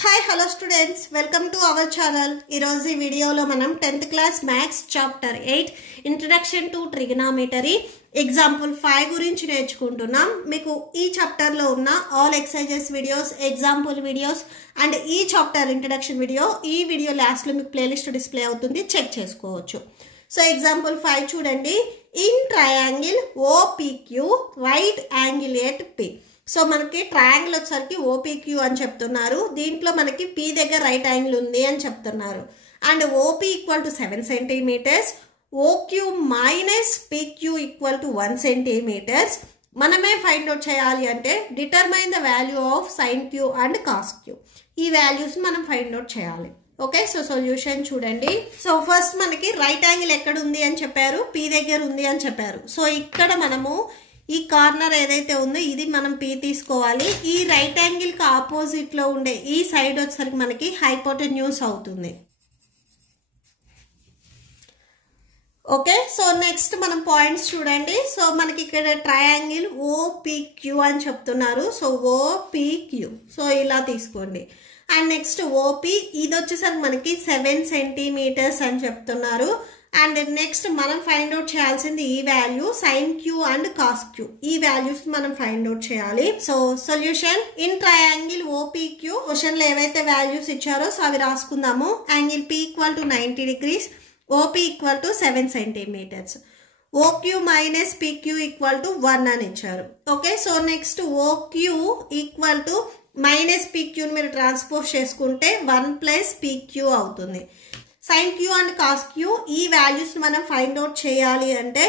Hi, hello students. Welcome to our channel. ఈ రోజు వీడియోలో మనం 10th class maths chapter 8 introduction to trigonometry example 5 గురించి నేర్చుకుంటున్నాం. మీకు ఈ చాప్టర్ లో ఉన్న all exercises videos, example videos and ఈ chapter introduction video ఈ వీడియో లాస్ట్ లో మీకు ప్లేలిస్ట్ డిస్ప్లే అవుతుంది, చెక్ చేసుకోవచ్చు. సో ఎగ్జాంపుల్ 5 చూడండి. In triangle OPQ right angle at P. So మనకి ట్రయాంగిల్ వచ్చేసరికి OPQ అని చెప్తున్నారు. దీంట్లో మనకి P దగ్గర రైట్ యాంగిల్ ఉంది అని చెప్తున్నారు. And OP equal to 7 centimetres, OQ minus PQ equal to 1 centimetres. మనమే ఫైండ్ అవుట్ చేయాలి అంటే determine the value of sine Q and cos Q. ఈ వాల్యూస్ మనం ఫైండ్ అవుట్ చేయాలి. ఓకే, సో సొల్యూషన్ చూడండి. సో ఫస్ట్ మనకి రైట్ యాంగిల్ ఎక్కడ ఉంది అని చెప్పారు, P దగ్గర ఉంది అని చెప్పారు. సో ఇక్కడ మనము ఈ కార్నర్ ఏదైతే ఉందో ఇది మనం P తీసుకోవాలి. ఈ రైట్ యాంగిల్ కి ఆపోజిట్ లో ఉండే ఈ సైడ్ వచ్చేసరికి మనకి హైపోటెన్యూస్ అవుతుంది. ఓకే, సో నెక్స్ట్ మనం పాయింట్స్ చూడండి. సో మనకి ఇక్కడ ట్రయాంగిల్ OPQ అని చెప్తున్నారు. సో OPQ సో ఇలా తీసుకోండి. అండ్ నెక్స్ట్ OP ఇది వచ్చేసరికి మనకి 7 సెంటీమీటర్స్ అని చెప్తున్నారు. అండ్ నెక్స్ట్ మనం ఫైండ్ అవుట్ చేయాల్సింది ఈ value sine Q and cos Q. ఈ వాల్యూస్ మనం ఫైండ్ అవుట్ చేయాలి. So solution in triangle OPQ question లో ఏవైతే వాల్యూస్ ఇచ్చారో సో అవి రాసుకుందాము. Angle P equal to 90 degrees, OP equal to 7 centimetres, OQ minus PQ equal to 1 అని ఇచ్చారు. Okay, so next OQ equal to minus PQని మీరు ట్రాన్స్పోజ్ చేసుకుంటే 1 ప్లస్ PQ అవుతుంది. Sign Q and cos Q ఈ వాల్యూస్ మనం ఫైండ్ అవుట్ చేయాలి అంటే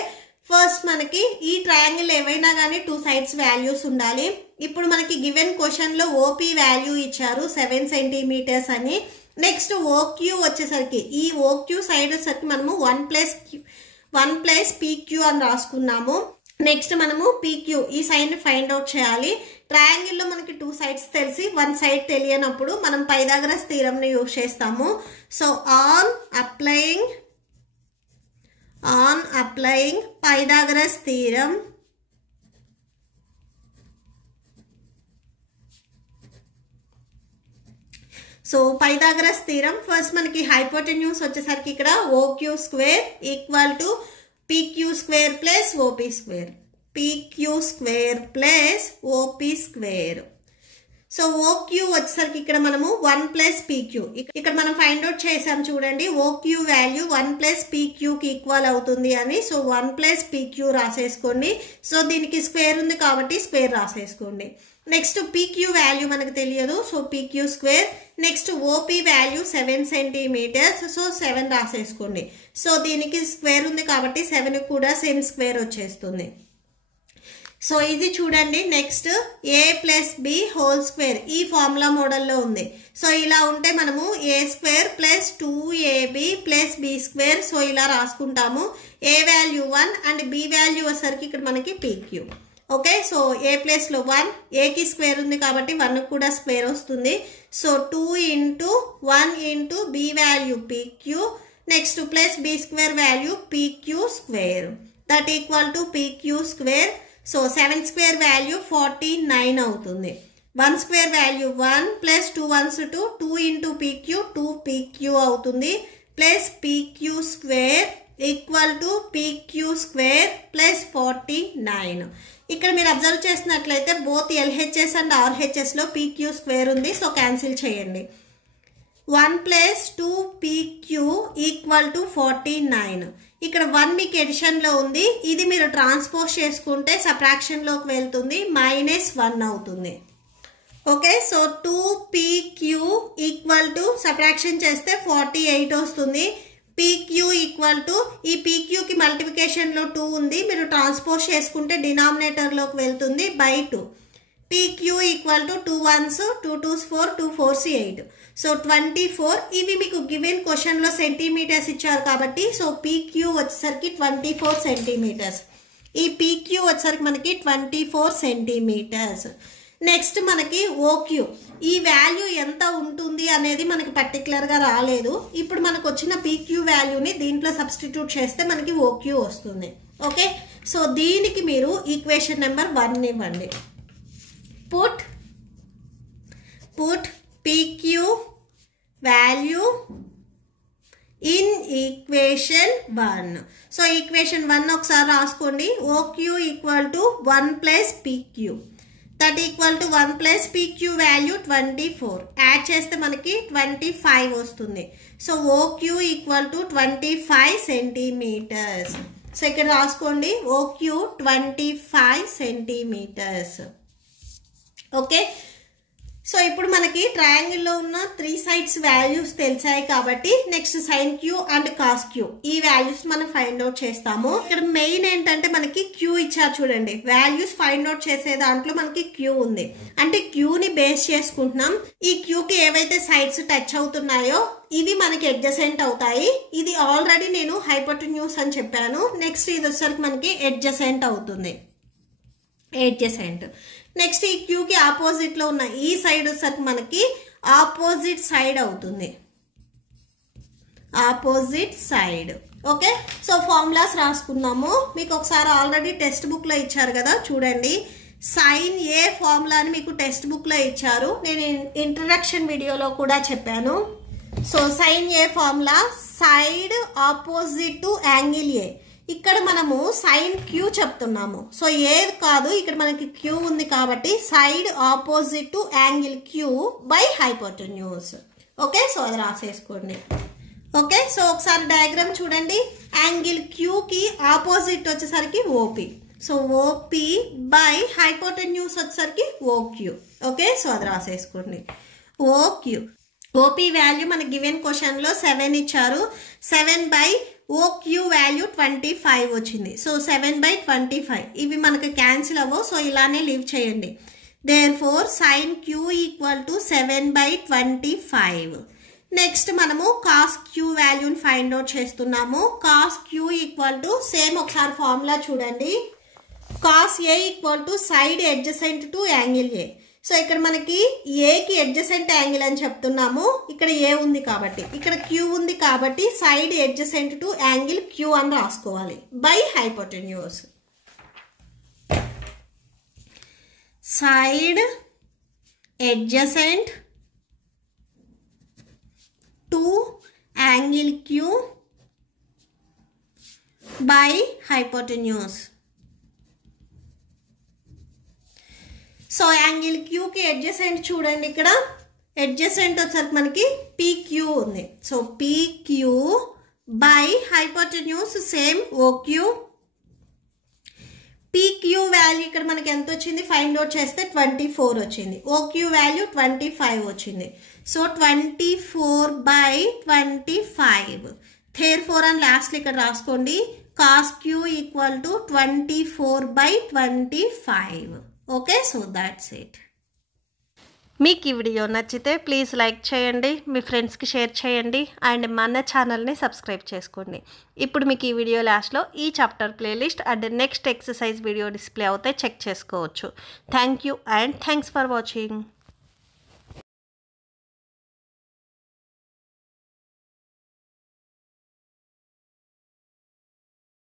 ఫస్ట్ మనకి ఈ ట్రయాంగిల్ ఏవైనా కానీ 2 సైడ్స్ వాల్యూస్ ఉండాలి. ఇప్పుడు మనకి గివెన్ క్వశ్చన్ లో OP వాల్యూ ఇచ్చారు 7 సెంటీమీటర్స్ అని. నెక్స్ట్ OQ వచ్చేసరికి ఈ OQ సైడ్ వచ్చేసరికి మనము 1 ప్లస్ PQ అని రాసుకున్నాము. నెక్స్ట్ మనము PQ ఈ సైడ్ ఫైండ్ అవుట్ చేయాలి. ట్రయాంగిల్ లో మనకి 2 సైడ్స్ తెలిసి 1 సైడ్ తెలియనప్పుడు మనం పైథాగరస్ థీరం ని యూజ్ చేస్తాము. So on applying Pythagoras theorem so Pythagoras theorem first మనకి హైపోటెన్యూస్ వచ్చేసరికి ఇక్కడ OQ square equal to PQ square plus OP square, PQ square plus OP square. So OQ వచ్చేసరికి ఇక్కడ మనము 1 ప్లస్ PQ ఇక్కడ మనం ఫైండ్ అవుట్ చేసాం చూడండి. OQ వాల్యూ 1 ప్లస్ PQ కి ఈక్వల్ అవుతుంది అని. సో 1 ప్లస్ PQ రాసేసుకోండి. సో దీనికి స్క్వేర్ ఉంది కాబట్టి స్క్వేర్ రాసేసుకోండి. నెక్స్ట్ PQ వాల్యూ మనకు తెలియదు, so PQ square. Next OP value 7 centimetres, so 7 రాసేసుకోండి. సో దీనికి స్క్వేర్ ఉంది కాబట్టి 7 కూడా సేమ్ స్క్వేర్ వచ్చేస్తుంది. సో ఇది చూడండి. Next A plus B whole square ఈ ఫార్ములా మోడల్లో ఉంది. సో ఇలా ఉంటే మనము A square plus 2AB plus B square so ఇలా రాసుకుంటాము. A value 1 and B value వచ్చేసరికి ఇక్కడ మనకి PQ. Okay, so A plus లో 1, Aకి స్క్వేర్ ఉంది కాబట్టి 1 కూడా స్క్వేర్ వస్తుంది. So 2 into 1 into B value PQ, next plus B square value PQ square that equal to PQ square. So 7 square value 49 అవుతుంది. 1 square value 1 plus 2 1s 2 into PQ 2PQ అవుతుంది. Plus PQ square equal to PQ square plus 49. ఇక్కడ మీరు observe చేసినట్లయితే both LHS and RHS లో PQ square ఉంది. So cancel చేయండి. 1 plus 2PQ equal to 49. ఇక్కడ 1 మీకు ఎడిషన్ లో ఉంది, ఇది మీరు ట్రాన్స్పోజ్ చేసుకుంటే సబ్ట్రాక్షన్ లోకి వెళ్తుంది, -1 అవుతుంది. Okay, so 2PQ equal to subtraction చేస్తే 48 వస్తుంది. PQ ఈక్వల్ టు ఈ PQ కి మల్టిప్లికేషన్ లో 2 ఉంది, మీరు ట్రాన్స్పోజ్ చేసుకుంటే డినామినేటర్ లోకి వెళ్తుంది /2. PQ equal to 2 1s 2 2s 4 2 4s 8. So 24. ఇవి మీకు గివెన్ క్వశ్చన్ లో సెంటీమీటర్స్ ఇచ్చారు కాబట్టి సో PQ వచ్చేసరికి 24 సెంటీమీటర్స్. ఈ PQ వచ్చేసరికి మనకి 24 సెంటీమీటర్స్. నెక్స్ట్ మనకి OQ ఈ వాల్యూ ఎంత ఉంటుంది అనేది మనకి పర్టికులర్ గా రాలేదు. ఇప్పుడు మనకు వచ్చిన PQ వాల్యూని దీంట్లో సబ్స్టిట్యూట్ చేస్తే మనకి OQ వస్తుంది. ఓకే, సో దీనికి మీరు ఈక్వేషన్ నెంబర్ 1 ఇవ్వండి. Put PQ value in equation 1. So equation 1 ఒకసారి రాసుకోండి. OQ equal to 1 plus PQ. That equal to 1 plus PQ value 24. Add చేస్తే మనకి 25 వస్తుంది. So OQ equal to 25 centimeters. So ఇక్కడ రాసుకోండి OQ 25 centimeters. ఓకే, సో ఇప్పుడు మనకి ట్రయాంగిల్లో ఉన్న 3 సైడ్స్ వాల్యూస్ తెలిసాయి కాబట్టి next sine Q and cos Q ఈ వాల్యూస్ మనం ఫైండ్ అవుట్ చేస్తాము. ఇక్కడ మెయిన్ ఏంటంటే మనకి క్యూ ఇచ్చారు చూడండి, వాల్యూస్ ఫైండ్ అవుట్ చేసే దాంట్లో మనకి క్యూ ఉంది అంటే క్యూని బేస్ చేసుకుంటున్నాం. ఈ క్యూకి ఏవైతే సైడ్స్ టచ్ అవుతున్నాయో ఇవి మనకి అడ్జసెంట్ అవుతాయి. ఇది ఆల్రెడీ నేను హైపోటెన్యూస్ అని చెప్పాను. నెక్స్ట్ ఇది వచ్చేసరికి మనకి అడ్జసెంట్ అవుతుంది, అడ్జసెంట్. నెక్స్ట్ ఈ క్యూకి ఆపోజిట్ లో ఉన్న ఈ సైడ్ వచ్చేసరికి మనకి ఆపోజిట్ సైడ్ అవుతుంది, opposite side. Okay, so formulas రాసుకుందాము. మీకు ఒకసారి ఆల్రెడీ టెక్స్ట్ బుక్ లో ఇచ్చారు కదా, చూడండి. సైన్ ఏ ఫార్ములాని మీకు టెక్స్ట్ బుక్ లో ఇచ్చారు, నేను ఇంట్రడక్షన్ వీడియోలో కూడా చెప్పాను. So sine A formula side opposite to angle A. ఇక్కడ మనము సైన్ క్యూ చెప్తున్నాము. సో ఏది కాదు, ఇక్కడ మనకి క్యూ ఉంది కాబట్టి side opposite to angle Q by hypotenuse. Okay, so అది రాసేసుకోండి. ఓకే, సో ఒకసారి డయాగ్రామ్ చూడండి. యాంగిల్ క్యూకి ఆపోజిట్ వచ్చేసరికి OP. So OP by hypotenuse వచ్చేసరికి ఓక్యూ. ఓకే, సో అది రాసేసుకోండి ఓక్యూ. ఓపీ వాల్యూ మన గివెన్ క్వశ్చన్ లో 7 ఇచ్చారు. 7 బై ఓక్యూ వాల్యూ 25 వచ్చింది. సో 7/25 ఇవి మనకు క్యాన్సిల్ అవ్వవు, సో ఇలానే లీవ్ చేయండి. Therefore sine Q equal to 7/25. Next మనము కాస్ క్యూ వాల్యూని ఫైండ్ అవుట్ చేస్తున్నాము. Cos Q equal to same ఒకసారి ఫార్ములా చూడండి. Cos A equal to side adjacent to angle A. So ఇక్కడ మనకి ఏకి అడ్జసెంట్ యాంగిల్ అని చెప్తున్నాము. ఇక్కడ ఏ ఉంది కాబట్టి, ఇక్కడ క్యూ ఉంది కాబట్టి side adjacent to angle Q అని రాసుకోవాలి by hypotenuse. Side adjacent to angle Q by hypotenuse. So angle క్యూకి అడ్జసెంట్ చూడండి, ఇక్కడ అడ్జసెంట్ వచ్చేసరికి మనకి పీక్యూ ఉంది. So PQ by hypotenuse same OQ. PQ value ఇక్కడ మనకి ఎంత వచ్చింది ఫైండ్ అవుట్ చేస్తే 24 వచ్చింది. ఓక్యూ వాల్యూ 25 వచ్చింది. సో 24/25. Therefore అని లాస్ట్ ఇక్కడ రాసుకోండి. Cos Q equal to 24/25. Okay, so that's it. మీకు ఈ వీడియో నచ్చితే ప్లీజ్ లైక్ చేయండి, మీ ఫ్రెండ్స్కి షేర్ చేయండి అండ్ మన ఛానల్ని సబ్స్క్రైబ్ చేసుకోండి. ఇప్పుడు మీకు ఈ వీడియో లాస్ట్లో ఈ chapter playlist and next exercise video display అవుతాయి, చెక్ చేసుకోవచ్చు. Thank you and thanks for watching.